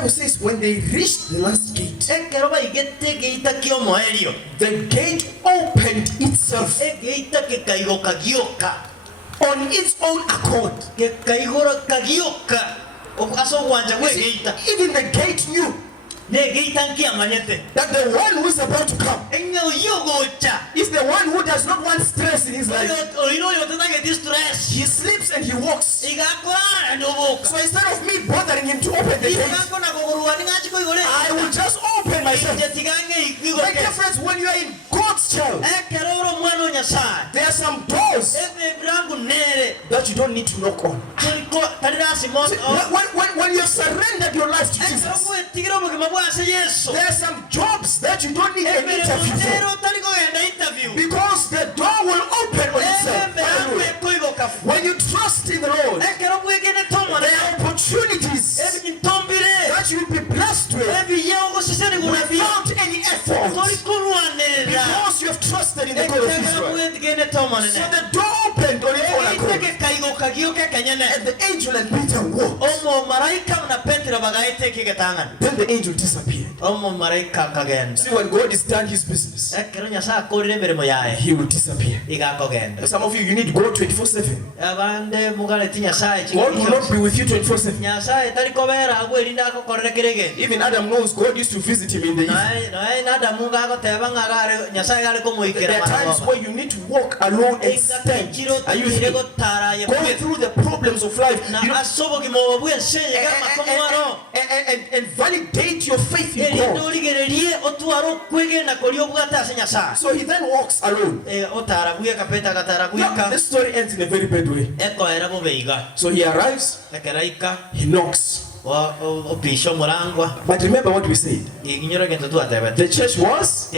Bible says when they reached the last gate, the gate opened itself on its own accord. Even the gate knew that the one who is about to come is the one who does not want stress in his life. He sleeps and he walks. So instead of me bothering him to open the gate, I will just open myself. My dear friends, when you are in God's child, there are some doors that you don't need to knock on. When you surrendered your life to Jesus, there are some jobs that you don't need an interview for, because the door will open on itself. When you trust in the Lord, there are opportunities that you will be blessed with without any effort, because you have trusted in the God of Israel. So the door opened on its own accord, and the angel and Peter walked. Then the angel disappeared. See, when God is done his business, he will disappear. Some of you need God 24/7. God will not be with you 24/7. Even Adam knows God used to visit him in the evening. There are times where you need to walk alone and stand. Are you going through the problems of life, and validate your faith in God. So he then walks alone. Now, this story ends in a very bad way. So he arrives, he knocks. But remember what we said. The church was